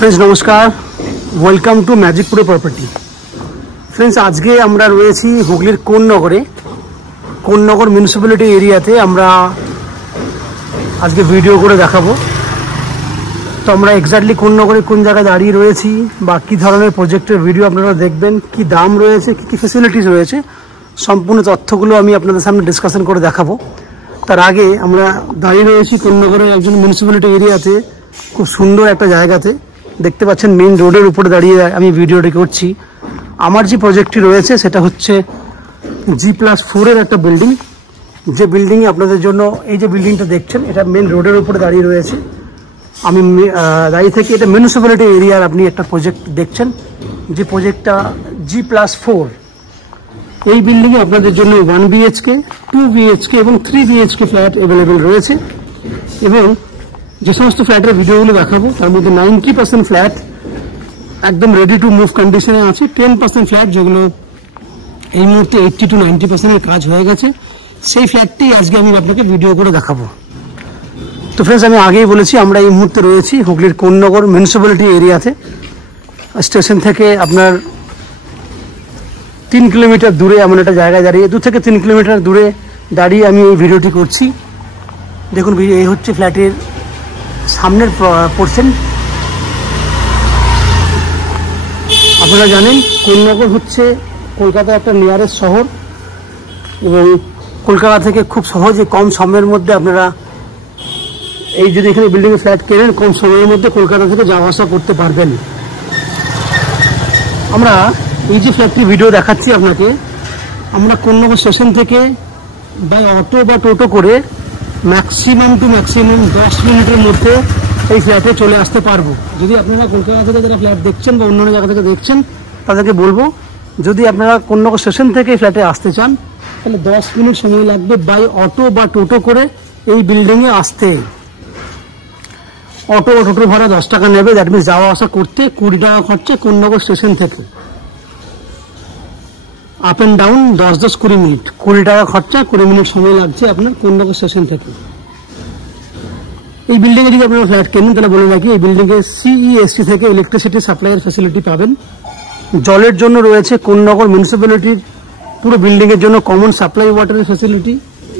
Friends नमस्कार, welcome to magic pro property. Friends आज के আমরা রয়েছি হুগলির কোন্নগর মিউনিসিপ্যালিটি এরিয়াতে। আমরা আজকে ভিডিও করে দেখাবো তো আমরা এক্স্যাক্টলি কোন্নগরে কোন জায়গায় দাঁড়িয়ে রয়েছি বা কি ধরনের প্রজেক্টের ভিডিও আপনারা দেখবেন, কি দাম রয়েছে, কি কি ফ্যাসিলিটিস রয়েছে, সম্পূর্ণ তথ্যগুলো আমি আপনাদের সামনে ডিসকাশন করে দেখাবো। তার আগে আমরা দাঁড়িয়ে রয়েছি কোন্নগরের একজন মিউনিসিপ্যালিটি এরিয়াতে, খুব সুন্দর একটা জায়গাতে। দেখতে পাচ্ছেন মেইন রোডের উপরে দাঁড়িয়ে আমি ভিডিওটি করছি। আমার যে প্রজেক্টটি রয়েছে সেটা হচ্ছে G+4 এর একটা বিল্ডিং, যে বিল্ডিংয়ে আপনাদের জন্য এই যে বিল্ডিংটা দেখছেন এটা মেইন রোডের উপরে দাঁড়িয়ে রয়েছে। আমি দাঁড়িয়ে থেকে এটা মিউনিসিপ্যালিটি এরিয়ার আপনি একটা প্রজেক্ট দেখছেন, যে প্রজেক্টটা G+4। এই বিল্ডিংয়ে আপনাদের জন্য 1 BHK, 2 BHK এবং 3 BHK ফ্ল্যাট অ্যাভেলেবেল রয়েছে। এবং যে সমস্ত ফ্ল্যাটের ভিডিওগুলো দেখাবো তার মধ্যে 90% ফ্ল্যাট একদম রেডি টু মুভ কন্ডিশনে আছে। 10% ফ্ল্যাট যেগুলো এই মুহূর্তে 80 to 90% এর কাজ হয়ে গেছে, সেই ফ্ল্যাটটি আজকে আমি আপনাকে ভিডিও করে দেখাবো। তো ফ্রেন্ডস আমি আগেই বলেছি আমরা এই মুহূর্তে রয়েছি হুগলির কোন্নগর মিউনিসিপ্যালিটি এরিয়াতে। স্টেশন থেকে আপনার 3 কিলোমিটার দূরে এমন একটা জায়গায় দাঁড়িয়ে, 2 থেকে 3 কিলোমিটার দূরে দাঁড়িয়ে আমি এই ভিডিওটি করছি। দেখুন এই হচ্ছে ফ্ল্যাটের সামনের পোর্শন। আপনারা জানেন কোন্নগর হচ্ছে কলকাতা একটা নিয়ারেস্ট শহর, এবং কলকাতা থেকে খুব সহজে কম সময়ের মধ্যে আপনারা এই যদি এখানে বিল্ডিংয়ে ফ্ল্যাট কেনেন কম সময়ের মধ্যে কলকাতা থেকে যাওয়া আসা করতে পারবেন। আমরা এই যে ফ্ল্যাটটি ভিডিও দেখাচ্ছি আপনাকে, আমরা কোন্নগর স্টেশন থেকে বাই অটো বা টোটো করে ম্যাক্সিমাম 10 মিনিটের মধ্যে এই ফ্ল্যাটে চলে আসতে পারবো। যদি আপনারা কলকাতা থেকে যারা ফ্ল্যাট দেখছেন বা অন্যান্য জায়গা থেকে দেখছেন তাদেরকে বলবো, যদি আপনারা কোন্নগর স্টেশন থেকে এই ফ্ল্যাটে আসতে চান তাহলে 10 মিনিট সময় লাগবে বাই অটো বা টোটো করে এই বিল্ডিংয়ে আসতে। অটো বা টোটো ভাড়া 10 টাকা নেবে, দ্যাট মিনস যাওয়া আসা করতে 20 টাকা খরচা কোন্নগর স্টেশন থেকে। আপ অ্যান্ড ডাউন 10-20 মিনিট, 20 টাকা খরচা, 20 মিনিট সময় লাগছে আপনার কোন্নগর স্টেশন থেকে। এই বিল্ডিংয়ে যদি আপনারা ফ্ল্যাট কেনেন তাহলে বলে রাখি এই বিল্ডিংয়ে CESC থেকে ইলেকট্রিসিটি সাপ্লাইয়ের ফ্যাসিলিটি পাবেন। জলের জন্য রয়েছে কোন্নগর মিউনিসিপ্যালিটির পুরো বিল্ডিংয়ের জন্য কমন সাপ্লাই ওয়াটারের ফ্যাসিলিটি,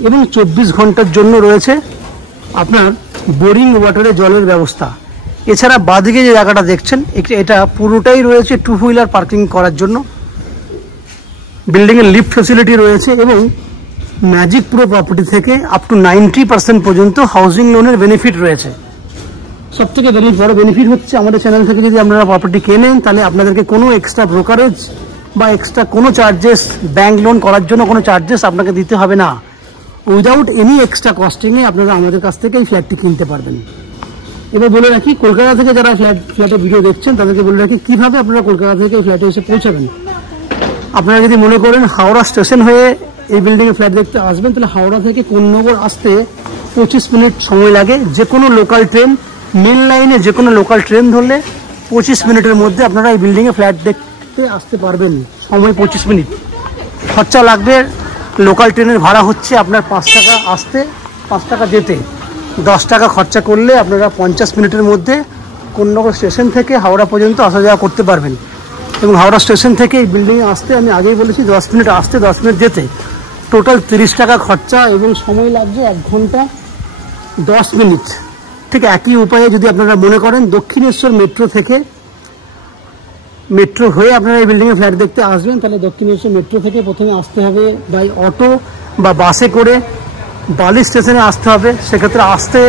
এবং 24 ঘন্টার জন্য রয়েছে আপনার বোরিং ওয়াটারের জলের ব্যবস্থা। এছাড়া বাদিকে যে জায়গাটা দেখছেন এটা পুরোটাই রয়েছে 2 হুইলার পার্কিং করার জন্য। বিল্ডিংয়ের লিফট ফ্যাসিলিটি রয়েছে, এবং ম্যাজিক প্রো প্রপার্টি থেকে আপ টু 90% পর্যন্ত হাউজিং লোনের বেনিফিট রয়েছে। সব থেকে বড় বেনিফিট হচ্ছে আমাদের চ্যানেল থেকে যদি আপনারা প্রপার্টি কেনেন তাহলে আপনাদেরকে কোনো এক্সট্রা ব্রোকারেজ বা এক্সট্রা কোনো চার্জেস, ব্যাংক লোন করার জন্য কোনো চার্জেস আপনাকে দিতে হবে না। উইদাউট এনি এক্সট্রা কস্টিংয়ে আপনারা আমাদের কাছ থেকে এই ফ্ল্যাটটি কিনতে পারবেন। এবার বলে রাখি কলকাতা থেকে যারা ফ্ল্যাটের ভিডিও দেখছেন তাদেরকে বলে রাখি কীভাবে আপনারা কলকাতা থেকে এই ফ্ল্যাটে এসে পৌঁছাবেন। আপনারা যদি মনে করেন হাওড়া স্টেশন হয়ে এই বিল্ডিংয়ে ফ্ল্যাট দেখতে আসবেন তাহলে হাওড়া থেকে কোন্নগর আসতে 25 মিনিট সময় লাগে। যে কোনো লোকাল ট্রেন, মেন লাইনে যে কোনো লোকাল ট্রেন ধরলে 25 মিনিটের মধ্যে আপনারা এই বিল্ডিংয়ে ফ্ল্যাট দেখতে আসতে পারবেন। সময় 25 মিনিট। খরচা লাগবে, লোকাল ট্রেনের ভাড়া হচ্ছে আপনার 5 টাকা আসতে, 5 টাকা যেতে, 10 টাকা খরচা করলে আপনারা 50 মিনিটের মধ্যে কোন্নগর স্টেশন থেকে হাওড়া পর্যন্ত আসা যাওয়া করতে পারবেন। এবং হাওড়া স্টেশন থেকে এই বিল্ডিংয়ে আসতে আমি আগেই বলেছি 10 মিনিট আসতে, 10 মিনিট যেতে, টোটাল 30 টাকা খরচা, এবং সময় লাগছে 1 ঘন্টা 10 মিনিট। ঠিক একই উপায়ে যদি আপনারা মনে করেন দক্ষিণেশ্বর মেট্রো হয়ে আপনারা এই বিল্ডিংয়ে ফ্ল্যাট দেখতে আসবেন তাহলে দক্ষিণেশ্বর মেট্রো থেকে প্রথমে আসতে হবে বাই অটো বা বাসে করে বালি স্টেশনে আসতে হবে। সেক্ষেত্রে আসতে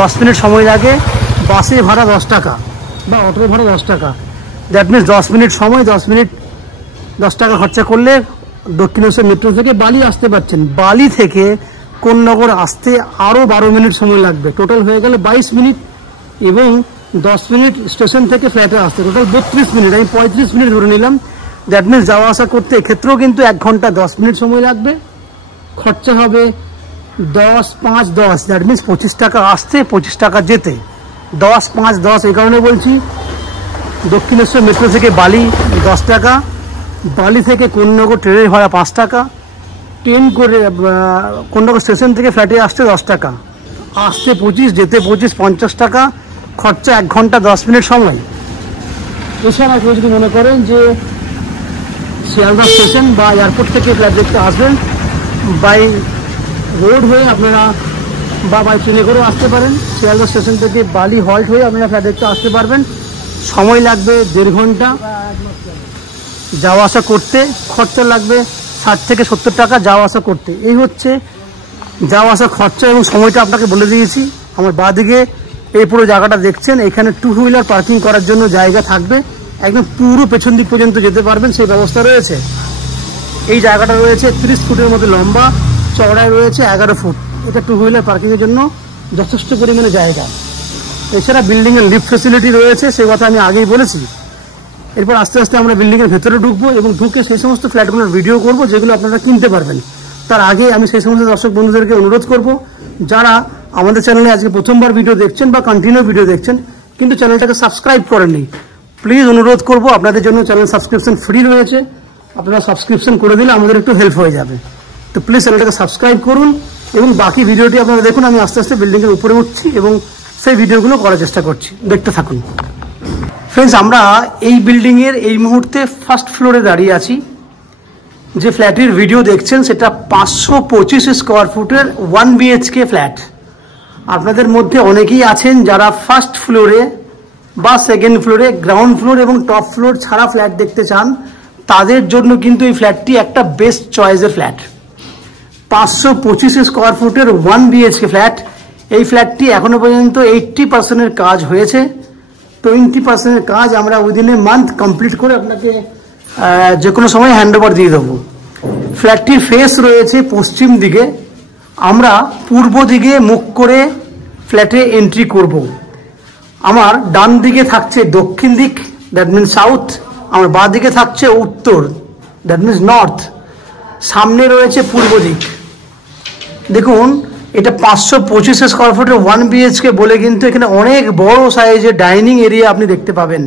10 মিনিট সময় লাগে, বাসে ভাড়া 10 টাকা বা অটোর ভাড়া 10 টাকা। দ্যাট মিনস 10 মিনিট সময়, 10 টাকা খরচা করলে দক্ষিণেশ্বর মেট্রো থেকে বালি আসতে পারছেন। বালি থেকে কোন্নগর আসতে আরও 12 মিনিট সময় লাগবে, টোটাল হয়ে গেলে 22 মিনিট, এবং 10 মিনিট স্টেশন থেকে ফ্ল্যাটে আসতে, টোটাল 32 মিনিট। আমি 35 মিনিট ধরে নিলাম। দ্যাট মিনস যাওয়া আসা করতে এক্ষেত্রেও কিন্তু 1 ঘন্টা 10 মিনিট সময় লাগবে। খরচা হবে 10, 5, 10, দ্যাট মিনস 25 টাকা আসতে, 25 টাকা যেতে। 10, 5, 10 এই কারণে বলছি, দক্ষিণেশ্বর মেট্রো থেকে বালি 10 টাকা, বালি থেকে কোন্নগর ট্রেনের ভাড়া 5 টাকা, ট্রেন করে কোন্নগর স্টেশন থেকে ফ্ল্যাটে আসতে 10 টাকা, আসতে 25, যেতে 25, 50 টাকা, খরচা 1 ঘন্টা 10 মিনিট সময়। এছাড়া কেউ যদি মনে করেন যে শিয়ালদা স্টেশন বা এয়ারপোর্ট থেকে ফ্ল্যাট দেখতে আসবেন, বাই রোড হয়ে আপনারা বা বাই ট্রেনে করেও আসতে পারেন। শিয়ালদা স্টেশন থেকে বালি হল্ট হয়ে আপনারা ফ্ল্যাট দেখতে আসতে পারবেন। সময় লাগবে 1.5 ঘন্টা যাওয়া আসা করতে, খরচা লাগবে 60 থেকে 70 টাকা যাওয়া আসা করতে। এই হচ্ছে যাওয়া আসা খরচা এবং সময়টা আপনাকে বলে দিয়েছি। আমার বাঁদিকে এই পুরো জায়গাটা দেখছেন, এখানে 2 হুইলার পার্কিং করার জন্য জায়গা থাকবে, একদম পুরো পেছন দিক পর্যন্ত যেতে পারবেন সেই ব্যবস্থা রয়েছে। এই জায়গাটা রয়েছে 30 ফুটের মতো লম্বা, চওড়ায় রয়েছে 11 ফুট। এটা 2 হুইলার পার্কিংয়ের জন্য যথেষ্ট পরিমাণে জায়গা। এছাড়া বিল্ডিংয়ের লিফট ফেসিলিটি রয়েছে, সেই কথা আমি আগেই বলেছি। এরপর আস্তে আস্তে আমরা বিল্ডিংয়ের ভেতরে ঢুকবো এবং ঢুকে সেই সমস্ত ফ্ল্যাটগুলোর ভিডিও করব যেগুলো আপনারা কিনতে পারবেন। তার আগে আমি সেই সমস্ত দর্শক বন্ধুদেরকে অনুরোধ করব, যারা আমাদের চ্যানেলে আজকে প্রথমবার ভিডিও দেখছেন বা কন্টিনিউ ভিডিও দেখছেন কিন্তু চ্যানেলটাকে সাবস্ক্রাইব করেননি, প্লিজ অনুরোধ করব, আপনাদের জন্য চ্যানেল সাবস্ক্রিপশন ফ্রি রয়েছে, আপনারা সাবস্ক্রিপশন করে দিলে আমাদের একটু হেল্প হয়ে যাবে। তো প্লিজ চ্যানেলটাকে সাবস্ক্রাইব করুন এবং বাকি ভিডিওটি আপনারা দেখুন। আমি আস্তে আস্তে বিল্ডিংয়ের উপরে উঠছি এবং সেই ভিডিওগুলো করার চেষ্টা করছি, দেখতে থাকুন। ফ্রেন্ডস, আমরা এই বিল্ডিংয়ের এই মুহূর্তে ফার্স্ট ফ্লোরে দাঁড়িয়ে আছি। যে ফ্ল্যাটের ভিডিও দেখছেন সেটা 525 স্কোয়ার ফুটের 1 BHK ফ্ল্যাট। আপনাদের মধ্যে অনেকেই আছেন যারা ফার্স্ট ফ্লোরে বা সেকেন্ড ফ্লোরে, গ্রাউন্ড ফ্লোর এবং টপ ফ্লোর ছাড়া ফ্ল্যাট দেখতে চান। তাদের জন্য কিন্তু এই ফ্ল্যাটটি একটা বেস্ট চয়েসের ফ্ল্যাট। 525 স্কোয়ার ফুটের 1 BHK ফ্ল্যাট। এই ফ্ল্যাটটি এখনো পর্যন্ত 80% কাজ হয়েছে। 20% কাজ আমরা উইদিন এ মান্থ কমপ্লিট করে আপনাকে যে কোনো সময় হ্যান্ডওভার দিয়ে দেবো। ফ্ল্যাটটির ফেস রয়েছে পশ্চিম দিকে, আমরা পূর্ব দিকে মুখ করে ফ্ল্যাটে এন্ট্রি করব। আমার ডান দিকে থাকছে দক্ষিণ দিক, দ্যাট মিনস সাউথ। আমার বাঁ দিকে থাকছে উত্তর, দ্যাট মিনস নর্থ। সামনে রয়েছে পূর্ব দিক। দেখুন, এটা 525 স্কোয়ার ফুটের 1 BHK বলে কিন্তু এখানে অনেক বড় সাইজের ডাইনিং এরিয়া আপনি দেখতে পাবেন।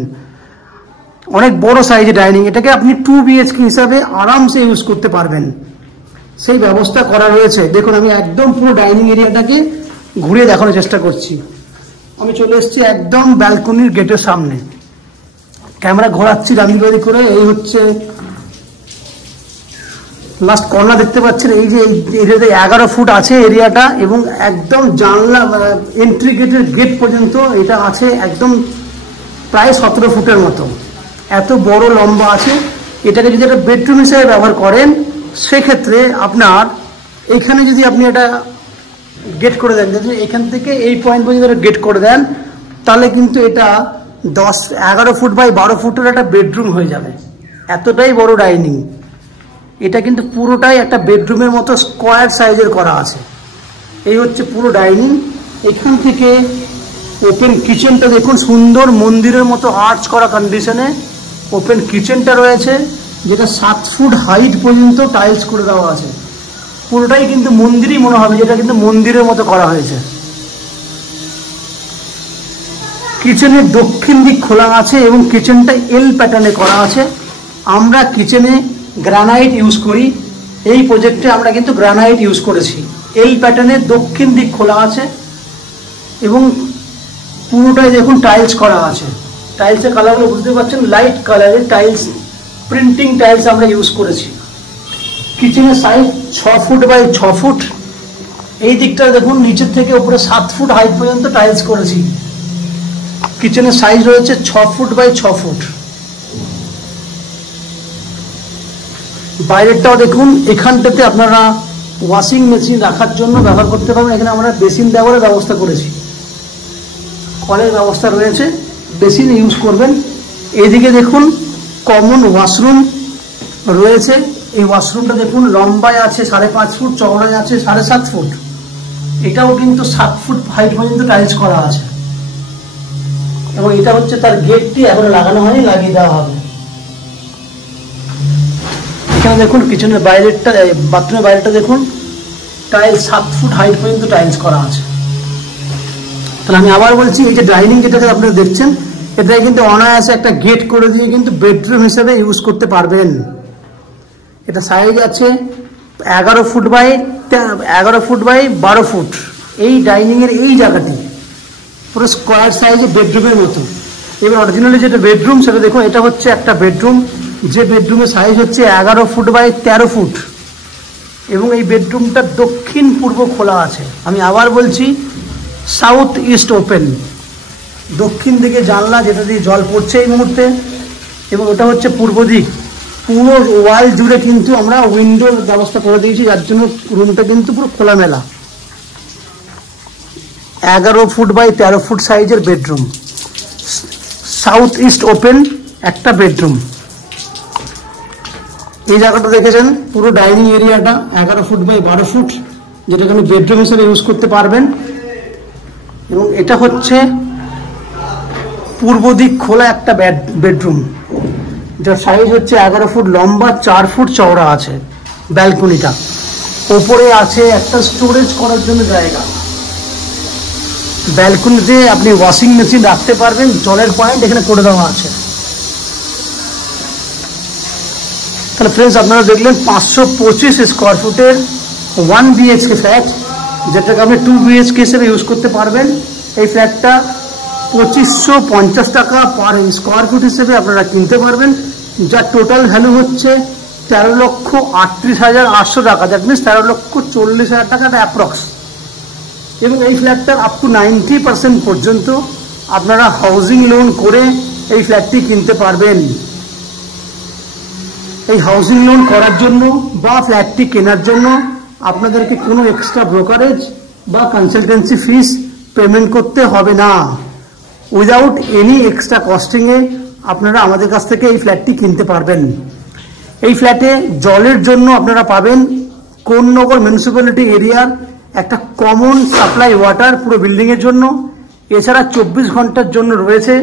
অনেক বড় সাইজের ডাইনিং, এটাকে আপনি 2 BHK হিসাবে আরামসে ইউজ করতে পারবেন, সেই ব্যবস্থা করা রয়েছে। দেখুন, আমি একদম পুরো ডাইনিং এরিয়াটাকে ঘুরিয়ে দেখানোর চেষ্টা করছি। আমি চলে এসেছি একদম ব্যালকনির গেটের সামনে, ক্যামেরা ঘোরাচ্ছি ডান দিক করে। এই হচ্ছে লাস্ট কর্নার দেখতে পাচ্ছেন। এই যে এরিয়াতে 11 ফুট আছে এরিয়াটা এবং একদম জানলা এন্ট্রি গেটের গেট পর্যন্ত এটা আছে একদম প্রায় 17 ফুটের মতো, এত বড় লম্বা আছে। এটাকে যদি একটা বেডরুম হিসেবে ব্যবহার করেন সেক্ষেত্রে আপনার এখানে যদি আপনি এটা গেট করে দেন, এখান থেকে এই পয়েন্ট পর্যন্ত গেট করে দেন, তাহলে কিন্তু এটা 11 ফুট বাই 12 ফুটের একটা বেডরুম হয়ে যাবে। এতটাই বড় ডাইনিং। এটা কিন্তু পুরোটাই একটা বেডরুমের মতো স্কোয়ার সাইজের করা আছে। এই হচ্ছে পুরো ডাইনিং। এখান থেকে ওপেন কিচেনটা দেখুন, সুন্দর মন্দিরের মতো আর্চ করা কন্ডিশনে ওপেন কিচেনটা রয়েছে, যেটা 7 ফুট হাইট পর্যন্ত টাইলস করে দেওয়া আছে। পুরোটাই কিন্তু মন্দিরই মনে হবে, যেটা কিন্তু মন্দিরের মতো করা হয়েছে। কিচেনের দক্ষিণ দিক খোলা আছে এবং কিচেনটা এল প্যাটার্নে করা আছে। আমরা কিচেনে গ্রানাইট ইউজ করি, এই প্রজেক্টে আমরা কিন্তু গ্রানাইট ইউজ করেছি। এল প্যাটার্নে দক্ষিণ দিক খোলা আছে এবং পুরোটাই দেখুন টাইলস করা আছে। টাইলসের কালারগুলো বুঝতে পারছেন, লাইট কালারের টাইলস, প্রিন্টিং টাইলস আমরা ইউজ করেছি। কিচেনের সাইজ 6 ফুট বাই 6 ফুট। এই দিকটা দেখুন, নিচের থেকে উপরে 7 ফুট হাইট পর্যন্ত টাইলস করেছি। কিচেনের সাইজ রয়েছে 6 ফুট বাই 6 ফুট। বাইরেরটাও দেখুন, এখানটাতে আপনারা ওয়াশিং মেশিন রাখার জন্য ব্যবহার করতে পারবেন। এখানে আমরা বেসিন ব্যবহারের ব্যবস্থা করেছি, কলের ব্যবস্থা রয়েছে, বেসিন ইউজ করবেন। এদিকে দেখুন কমন ওয়াশরুম রয়েছে। এই ওয়াশরুমটা দেখুন লম্বায় আছে 5.5 ফুট, চওড়ায় আছে 7.5 ফুট। এটাও কিন্তু 7 ফুট হাইট পর্যন্ত টাইলস করা আছে এবং এটা হচ্ছে তার গেটটি, এখনো লাগানো হয়নি, লাগিয়ে দেওয়া হবে। এখানে দেখুন কিচেনের বাইরেটা, বাথরুমের বাইরেটা দেখুন, টাইলস 7 ফুট হাইট পর্যন্ত টাইলস করা আছে। তাহলে আমি আবার বলছি, এই যে ডাইনিং যেটাকে আপনারা দেখছেন, এটাই কিন্তু অনায়াসে একটা গেট করে দিয়ে কিন্তু বেডরুম হিসেবে ইউজ করতে পারবেন। এটা সাইজ আছে 11 ফুট বাই 12 ফুট। এই ডাইনিং এর এই জায়গাটি পুরো স্কোয়ার সাইজে বেডরুমের মতো। এবার অরিজিনালি যেটা বেডরুম সেটা দেখুন, এটা হচ্ছে একটা বেডরুম, যে বেডরুমের সাইজ হচ্ছে 11 ফুট বাই 13 ফুট এবং এই বেডরুমটা দক্ষিণ পূর্ব খোলা আছে। আমি আবার বলছি, সাউথ ইস্ট ওপেন, দক্ষিণ দিকে জানলা যেটা দিয়ে জল পড়ছে এই মুহূর্তে, এবং ওটা হচ্ছে পূর্ব দিক। পুরো ওয়াল জুড়ে কিন্তু আমরা উইন্ডোর ব্যবস্থা করে দিয়েছি, যার জন্য রুমটা কিন্তু পুরো খোলামেলা। 11 ফুট বাই 13 ফুট সাইজের বেডরুম, সাউথ ইস্ট ওপেন একটা বেডরুম। এই জায়গাটা দেখেছেন, পুরো ডাইনিং এরিয়াটা 11 ফুট বাই 12 ফুট, যেটাকে আপনি বেডরুম হিসেবে ইউজ করতে পারবেন। এবং এটা হচ্ছে পূর্ব দিক খোলা একটা বেডরুম, যার সাইজ হচ্ছে 11 ফুট লম্বা, 4 ফুট চওড়া আছে। ব্যালকনিটা ওপরে আছে একটা স্টোরেজ করার জন্য জায়গা। ব্যালকনিতে আপনি ওয়াশিং মেশিন রাখতে পারবেন, জলের পয়েন্ট এখানে করে দেওয়া আছে। তাহলে ফ্রেন্ডস, আপনারা দেখলেন 525 স্কোয়ার ফুটের 1 BHK ফ্ল্যাট, যেটাকে আপনি 2 BHK হিসেবে ইউজ করতে পারবেন। এই ফ্ল্যাটটা 2550 টাকা পার স্কোয়ার ফুট হিসেবে আপনারা কিনতে পারবেন, যার টোটাল ভ্যালু হচ্ছে 13,38,800 টাকা, দ্যাট মিনস 13,40,000 টাকা অ্যাপ্রক্স। এবং এই ফ্ল্যাটটার আপ টু 90% পর্যন্ত আপনারা হাউজিং লোন করে এই ফ্ল্যাটটি কিনতে পারবেন। এই হাউজিং লোন করার জন্য বা ফ্ল্যাটটি কেনার জন্য আপনাদেরকে কোনো এক্সট্রা ব্রোকারেজ বা কনসালটেন্সি ফিস পেমেন্ট করতে হবে না। উইদাউট এনি এক্সট্রা কস্টিংয়ে আপনারা আমাদের কাছ থেকে এই ফ্ল্যাটটি কিনতে পারবেন। এই ফ্ল্যাটে জলের জন্য আপনারা পাবেন কোন্নগর মিউনিসিপ্যালিটি এরিয়ার একটা কমন সাপ্লাই ওয়াটার পুরো বিল্ডিংয়ের জন্য। এছাড়া 24 ঘন্টার জন্য রয়েছে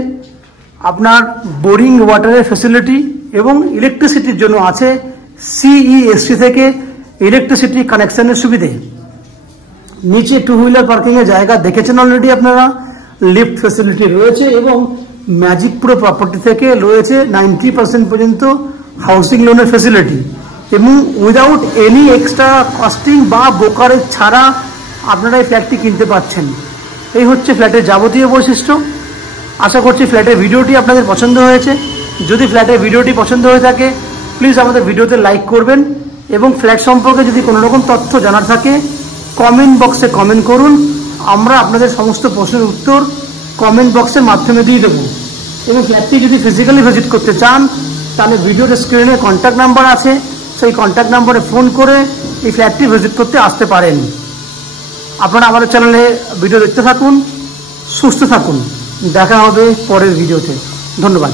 আপনার বোরিং ওয়াটারের ফ্যাসিলিটি, এবং ইলেকট্রিসিটির জন্য আছে CESC থেকে ইলেকট্রিসিটি কানেকশনের সুবিধে। নিচে 2 হুইলার পার্কিংয়ের জায়গা দেখেছেন অলরেডি আপনারা, লিফট ফ্যাসিলিটি রয়েছে, এবং ম্যাজিক প্রো প্রপার্টি থেকে রয়েছে 90% পর্যন্ত হাউসিং লোনের ফ্যাসিলিটি, এবং উইদাউট এনি এক্সট্রা কস্টিং বা ব্রোকারেজ ছাড়া আপনারা এই ফ্ল্যাটটি কিনতে পারছেন। এই হচ্ছে ফ্ল্যাটের যাবতীয় বৈশিষ্ট্য। আশা করছি ফ্ল্যাটের ভিডিওটি আপনাদের পছন্দ হয়েছে। যদি ফ্ল্যাটের ভিডিওটি পছন্দ হয়ে থাকে, প্লিজ আমাদের ভিডিওতে লাইক করবেন, এবং ফ্ল্যাট সম্পর্কে যদি কোনো রকম তথ্য জানার থাকে কমেন্ট বক্সে কমেন্ট করুন। আমরা আপনাদের সমস্ত প্রশ্নের উত্তর কমেন্ট বক্সের মাধ্যমে দিয়ে দেবো। এবং ফ্ল্যাটটি যদি ফিজিক্যালি ভিজিট করতে চান, তাহলে ভিডিওর স্ক্রিনে কন্ট্যাক্ট নাম্বার আছে, সেই কন্ট্যাক্ট নাম্বারে ফোন করে এই ফ্ল্যাটটি ভিজিট করতে আসতে পারেন। আপনারা আমাদের চ্যানেলে ভিডিও দেখতে থাকুন, সুস্থ থাকুন। দেখা হবে পরের ভিডিওতে। ধন্যবাদ।